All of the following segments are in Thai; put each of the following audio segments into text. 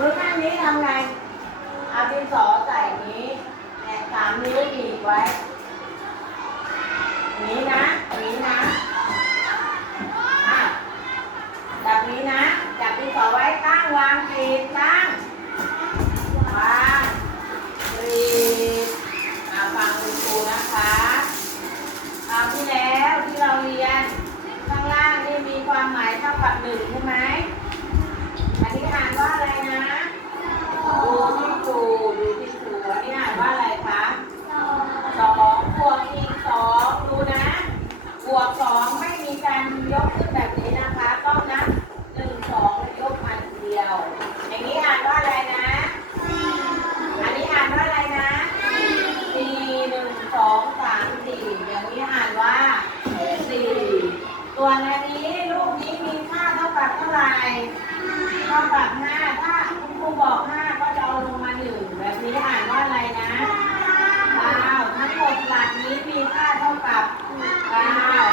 มือข้างนี้ทำไง เอาดินสอใส่นี้แหนสามนิ้วบีบไว้ นี้นะนี้นะจับนี้นะ จับดินสอไว้ตั้งวางกรีดตั้งวางกรีดอะฟังคุณครูนะคะคราวที่แล้วที่เราเรียนข้างล่างนี่มีความหมายเท่ากับหนึ่งใช่ไหม อันนี้อ่านว่าอะไรนะ ดูที่ครูดูที่สวยเนี่ยว่าอะไรคะสองบวกอีกสองดูนะ บวกสองไม่มีการยกขึ้นแบบนี้นะคะ ต้องนับหนึ่งสองแล้วยกมาทีเดียว อย่างนี้อ่านว่าอะไรนะ อันนี้อ่านว่าอะไรนะสี่หนึ่งสองสามสี่อย่างนี้อ่านว่าสี่ส่วนอันนี้ลูกนี้มีค่าเท่ากับเท่าไหร่ เท่ากับห้าถ้าคุณครูบอกห้าก็จะเอาลงมาหนึ่งแบบนี้อ่านว่าอะไรนะเก้าทั้งหมดหลักนี้มีค่าเท่ากับเก้า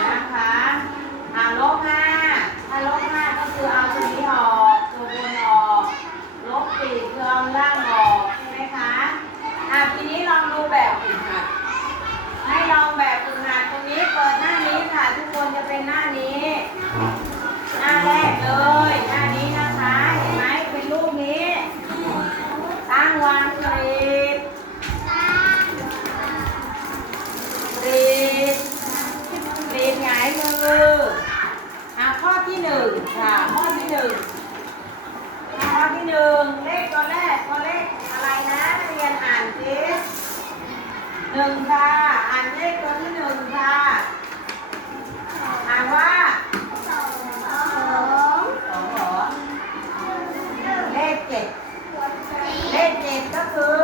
นะคะอ่าลบห้าถ้าลบห้าก็คือเอาตัวนี้ออกตัวบนออก ลบสี่คือเอาล่างออกใช่ไหมคะอะทีนี้ลองดูแบบฝึกหัด ให้ลองแบบฝึกหัดตรงนี้เปิดหน้านี้ค่ะ ทุกคนจะเป็นหน้านี้ หน้าแรกเลย หน้านี้นะคะ เห็นไหมเป็นรูปนี้ ตั้งวางกรีดกรีดกรีดหงายมืออะข้อที่หนึ่งค่ะ ข้อที่หนึ่งข้อที่ หนึ่งเลขตัวแรกตัวเลขอะไรนะนักเรียนอ่านสิหนึ่งค่ะอ่านเลขตัวที่หนึ่งค่ะอ่านว่าสองเหรอเลขเจ็ดเลขเจ็ดก็คือ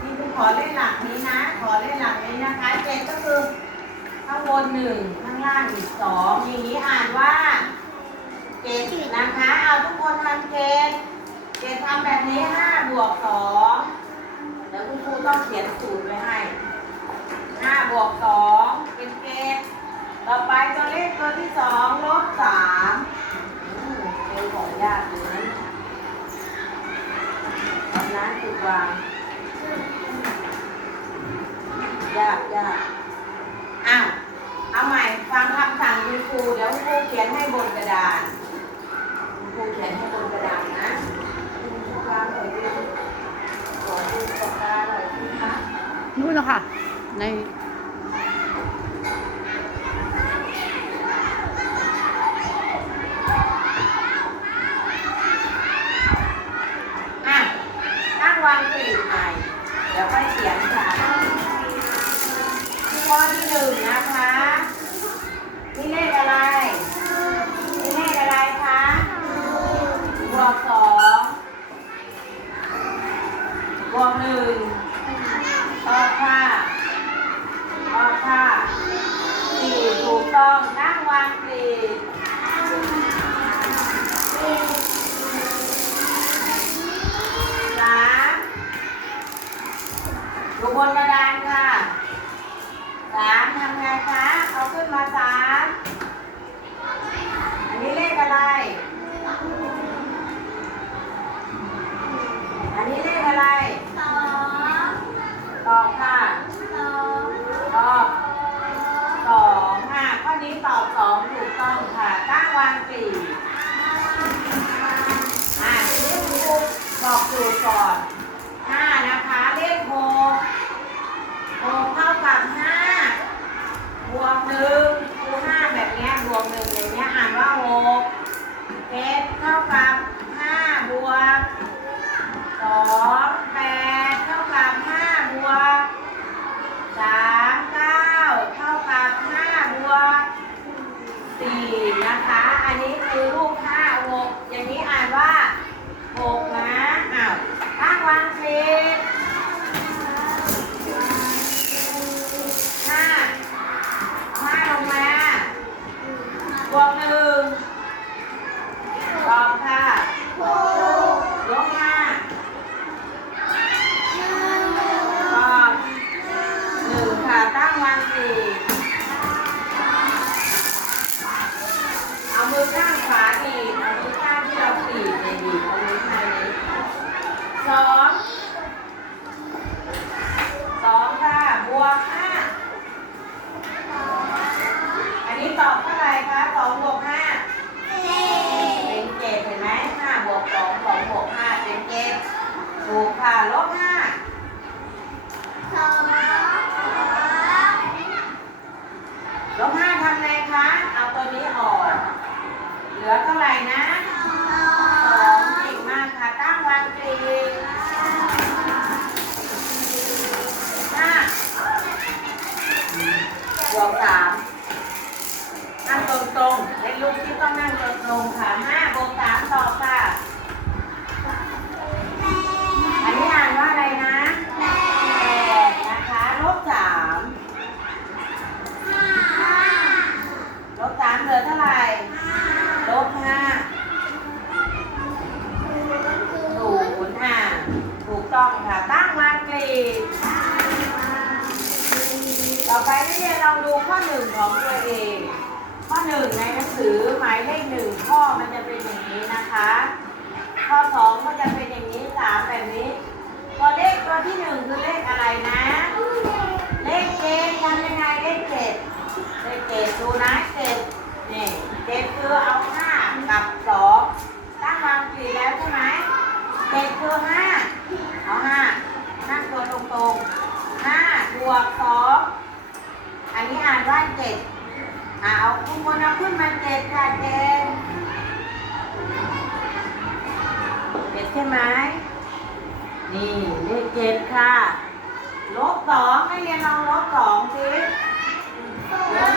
นี่คุณขอเลขหลักนี้นะ ขอเลขหลักนี้นะคะเจ็ดก็คือข้างบนหนึ่งข้างล่างอีกสองอย่างนี้อ่านว่า เจ็ดนะคะ เอาทุกคนทำเจ็ดเจ็ดทำแบบนี้ห้าบวกสองเดี๋ยวคุณครูต้องเขียนสูตรไว้ให้ห้าบวกสองเป็นเจ็ดต่อไปตัวเลขตัวที่สองลบสามเป็นของยากอยู่นั้นตอนนั้นถูกวางยากยากอ้าวเอาใหม่ฟังคำสั่งคุณครูเดี๋ยวคุณครูเขียนให้บนกระดาน ครูเขียนให้บนกระดานนะคุณครูวางหน่อยขอดูปากกาหน่อยสิคะนู่นนะคะใน รงค่ะ เกตดูนะเกตนี่เกตคือเอาห้ากับสองตั้งวางผิดแล้วใช่ไหมเกตคือห้าเอาห้านั่งตัวตรงๆห้าบวกสองอันนี้อ่านว่าเจ็ดเอาคุณคนเอาขึ้นมาเจ็ดค่ะเจ็ดเจ็ดใช่ไหมนี่เลขเจ็ดค่ะ ลบสองให้เรียนลองลบสองสิลบ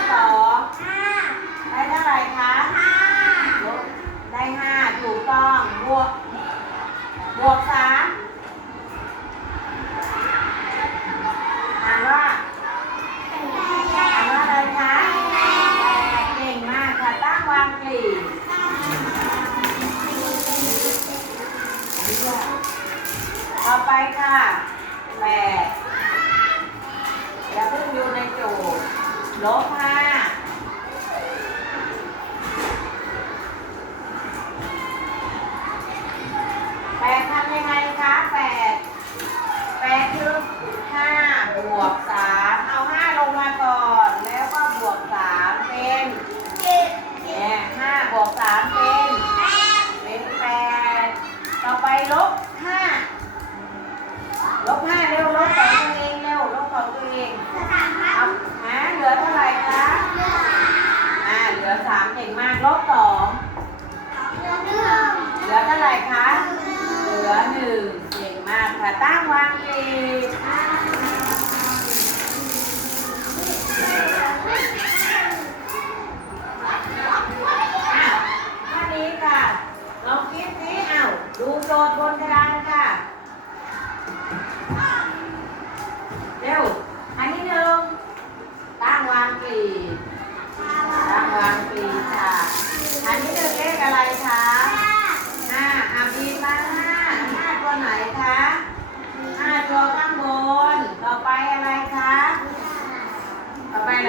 Patawang Cake! Papá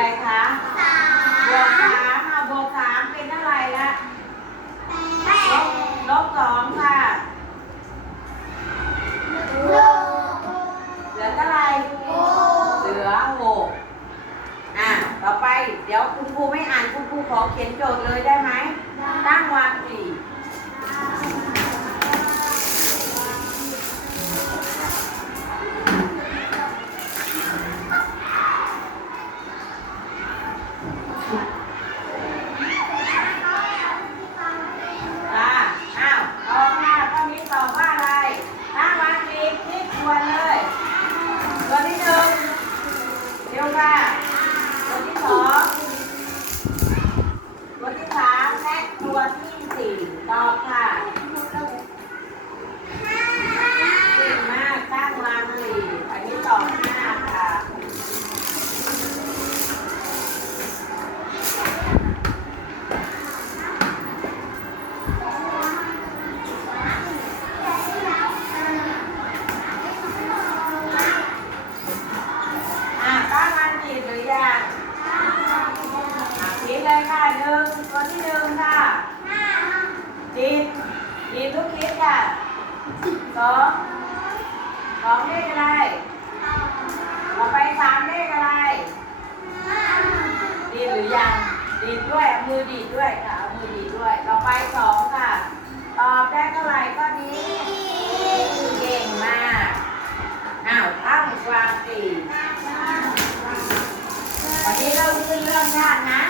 ยากนะ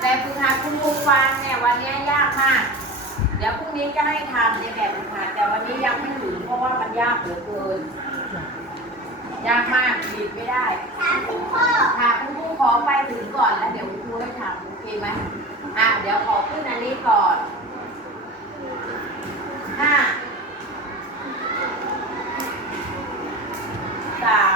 แต่ฝึกหัดคุณครูฟังเนี่ยวันนี้ยากมาก เดี๋ยวพรุ่งนี้จะให้ทำในแบบฝึกหัแต่วันนี้ยังไม่ถึงเพราะว่ามันยากเหลือเกิน ยากมากบีดไม่ได้ถามคุณครูถามคุณครูขอไปถึงก่อนแล้วเดี๋ยวคุณครูให้ทำโอเคไหมอะเดี๋ยวขอขึ้นอันนี้ก่อนห้าสาม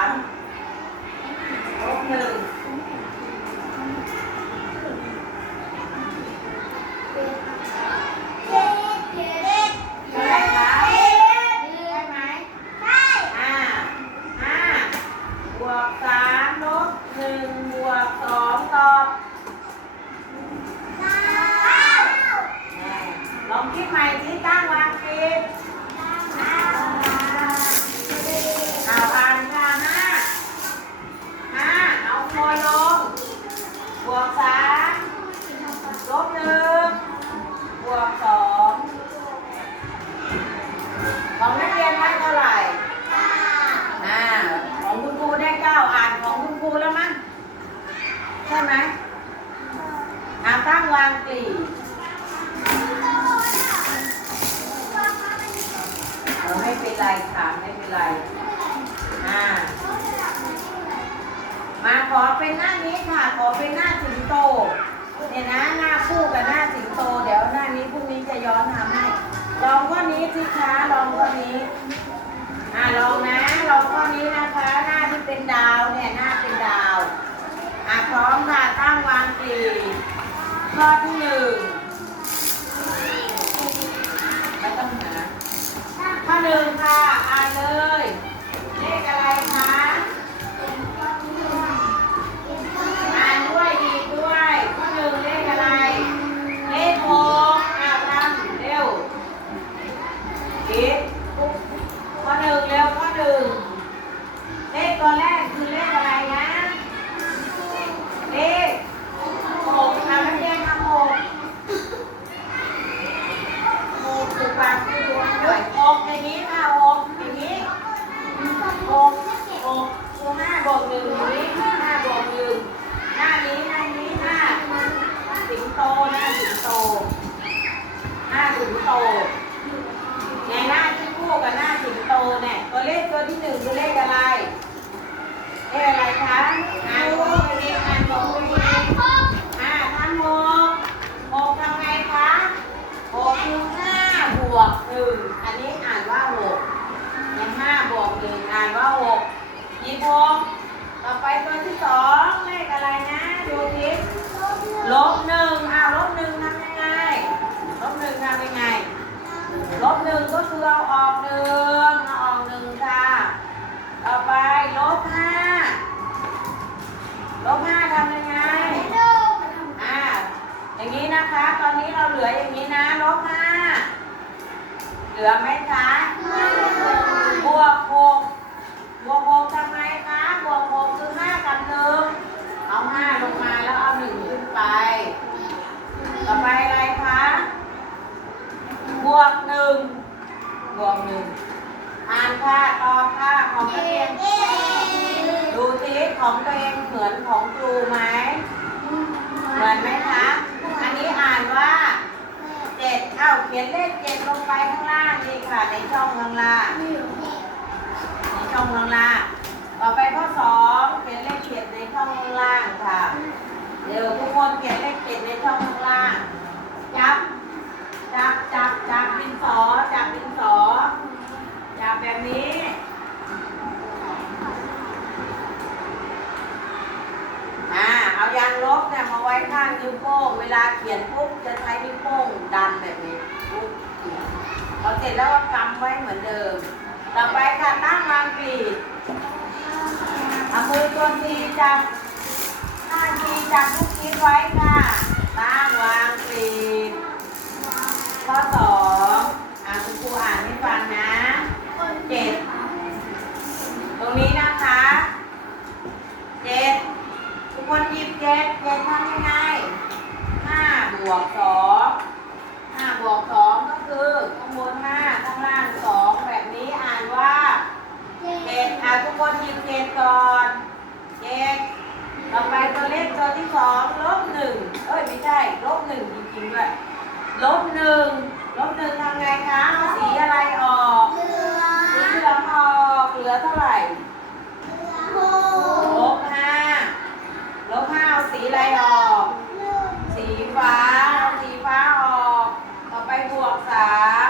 ของนักเรียนได้เท่าไหร่อ่าของคุณครูได้เก้าอ่านของคุณครูแล้วมั้งใช่ไหมอ่าตั้งวางตีเราไม่เป็นไรถามไม่เป็นไรอ่ามาขอเป็นหน้านี้ค่ะ ขอเป็นหน้าสิงโต เนี่ยนะ หน้าคู่กับหน้าสิงโต เดี๋ยวหน้านี้พรุ่งนี้จะย้อนทำให้ ลองข้อนี้สิคะลองข้อนี้ อ่าลองนะลองข้อนี้นะคะ หน้าที่เป็นดาวเนี่ยหน้าเป็นดาว อะพร้อมค่ะตั้งวางกลีข้อที่หนึ่งไม่ต้องหาข้อหนึ่งค่ะอ่านเลยเลขอะไรคะ อ่านด้วยดีดด้วย ข้อหนึ่งเลขอะไร เลขหกอ่านทำเร็วดีดข้อหนึ่งเร็วข้อหนึ่งเลขตัวแรกคือเลขอะไรนะ เลขหกทำไม่แยกทำหกหกถูกปากคือตัวหน่อยหกอย่างนี้ค่ะหกอย่างนี้หกหกคือห้าบวกหนึ่งอย่างนี้ห้าบวกหนึ่งหน้านี้หน้านี้หน้าสิงโตหน้าสิงโตหน้าสิงโตในหน้าที่คู่กับหน้าสิงโตเนี่ยตัวเลขตัวที่หนึ่งคือเลขอะไร เลขอะไรคะอ่านของตัวเองอ่านของตัวเองอ่าทำหกหกทำไงคะหกคือห้า บวกหนึ่งอันนี้อ่านว่าหกในห้าบวกหนึ่งอ่านว่าหกยิบหกต่อไปตัวที่สองเลขอะไรนะ ดูทิลบหนึ่งอ่าลบหนึ่งทำยังไงลบหนึ่งทำยังไงลบหนึ่งก็คือเอาออกหนึ่งเอาออกหนึ่งค่ะ ต่อไปลบห้าลบห้าทำยังไงอ่าอย่างนี้นะคะ ตอนนี้เราเหลืออย่างนี้นะลบห้า เหลือไหมคะบวกหกบวกหกทำไงคะบวกหกคือห้ากับหนึ่งเอาห้าลงมาแล้วเอาหนึ่งขึ้นไป ต่อไปอะไรคะ บวกหนึ่งบวกหนึ่งอ่านค่ะตอบค่ะของตัวเองดูสิของตัวเองเหมือนของครูไหมเหมือนไหมคะ อันนี้อ่านว่าเจ็ดเอ้าเขียนเลขเจ็ดลงไปข้างล่างนี่ค่ะ ในช่องข้างล่างในช่องข้างล่าง ต่อไปข้อสองเขียนเลขเจ็ดในช่องข้างค่ะ เดี๋ยวทุกคนเขียนเลขเจ็ดในช่องข้างล่าง จับ จับ จับ จับดินสอ จับดินสอ จับแบบนี้ อ่า เอายางลบเนี่ยมาไว้ข้างนิ้วโป้ง เวลาเขียนปุ๊บจะใช้นิ้วโป้งดันแบบนี้ปุ๊บเขียนพอเสร็จแล้วก็กำไว้เหมือนเดิม ต่อไปค่ะตั้งวางกรีดเอามือตัวทีจับ จับลูกคิดไว้ค่ะตั้งวางสีรีด ข้อสองอะคุณครูอ่านให้ฟังนะเจ็ดตรงนี้นะคะเจ็ดทุกคนหยิบเจ็ดเจ็ดทำยังไงห้าบวกสองห้าบวกสองก็คือข้างบนห้าข้างล่างสองแบบนี้อ่านว่าเจ็ดอะทุกคนหยิบเจ็ดก่อนเจ็ดต่อไปตัวเลขตัวที่สองลบหนึ่งเอ้ยไม่ใช่ลบหนึ่งจริงๆด้วย ลบหนึ่งลบหนึ่งทำไงคะเอาสีอะไรออกสีเหลืองออกเหลือเท่าไหร่ลบห้าลบห้าเอาสีอะไรออก สีฟ้าเอาสีฟ้าออก ต่อไปบวกสาม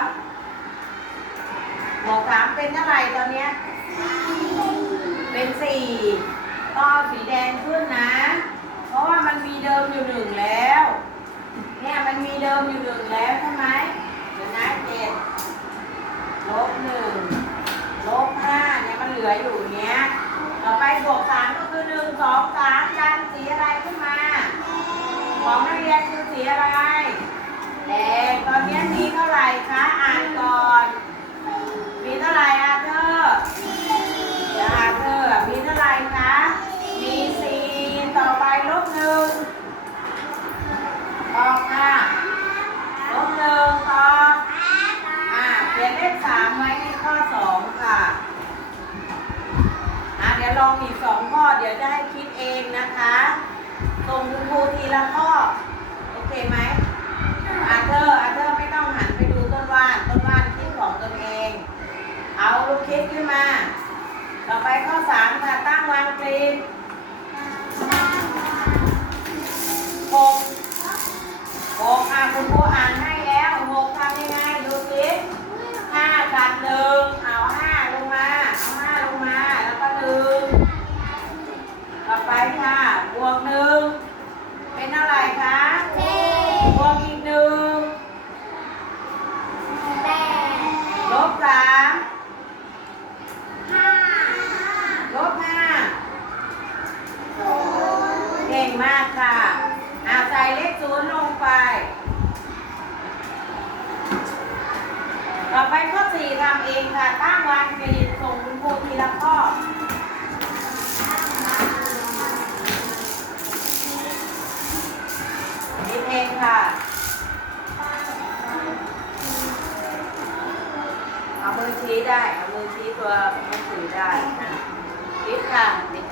บวกสามเป็นเท่าไหร่ตอนเนี้ยเป็นสี่ต้องเอาสีแดงขึ้นนะ เพราะว่ามันมีเดิมอยู่หนึ่งแล้ว เนี่ยมันมีเดิมอยู่หนึ่งแล้วใช่ไหมเดี๋ยวนะเจ็ดลบหนึ่งลบห้าเนี่ยมันเหลืออยู่เนี้ย ต่อไปบวกสามก็คือหนึ่ง สองสามดันสีอะไรขึ้นมา ของนักเรียนคือสีอะไรแดงตอนนี้มีเท่าไหร่คะอ่านก่อน มีเท่าไหร่อาเธอร์เดี๋ยวอาเธอร์มีเท่าไหร่คะ มีสี่ต่อไปลบหนึ่งตอบค่ะลบหนึ่งต่ออ่าเขียนเลขสามไว้ในข้อสองค่ะ ลองอีกสองข้อ เดี๋ยวจะให้คิดเองนะคะส่งคุณครูทีละข้อ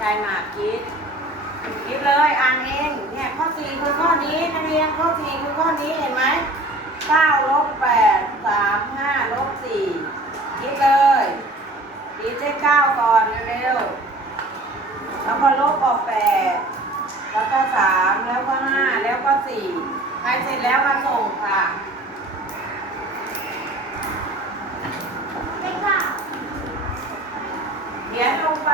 ายหมากคิดคิดเลยอ่านเองเนี่ยข้อสี่คือข้อนี้นักเรียนข้อสี่คือข้อนี้เห็นไหมเก้าลบแปดสามห้าลบสี่คิดเลยคิดได้เก้าก่อนเร็วๆแล้วก็ลบออกแปดแล้วก็สามแล้วก็ห้าแล้วก็สี่ใครเสร็จแล้วมาส่งค่ะเขียนลงไป